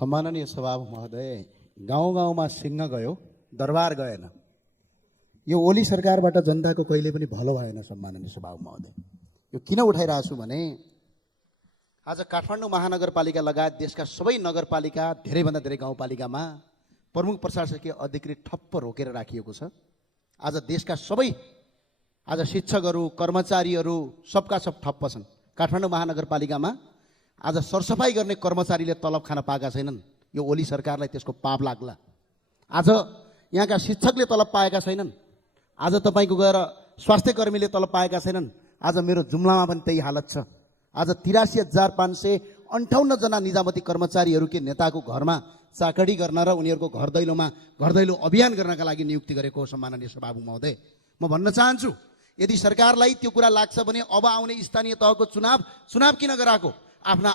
सम्माननीय सभामुख महोदय, गाउँ गाउँमा सिंह गयो, दरबार गएन। यो ओली सरकारबाट जनताको कहिले पनि भलो भएन। सम्माननीय सभामुख महोदय, यो किन उठाइरहेको छु भने आज काठमाडौँ महानगरपालिका लगायत देशका सबै नगरपालिका, धेरैभन्दा धेरै गाउँपालिकामा प्रमुख प्रशासकीय अधिकृत ठप्प रोकेर राखिएको छ। आज देशका सबै शिक्षकहरू, कर्मचारीहरू सबका सब ठप्प छन्। काठमाडौँ महानगरपालिकामा आज सरसफाई गर्ने कर्मचारीले तलब खान पाएका छैनन्। यो ओली सरकारलाई त्यसको पाप लाग्ला। आज यहाँका शिक्षकले तलब पाएका छैनन्। आज तपाईको गएर स्वास्थ्यकर्मीले तलब पाएका छैनन्। आज मेरो जुम्लामा पनि त्यही हालत छ। आज 83,558 जना निजामती कर्मचारीहरू के नेताको घरमा चाकडी गर्न र उनीहरूको घरदैलो अभियान गर्नका लागि नियुक्ति गरेको सम्माननीय सभामुख महोदय, म भन्न चाहन्छु, यदि सरकारलाई त्यो कुरा लाग्छ भने अब आउने स्थानीय तहको चुनाव किन गराएको? आफ्ना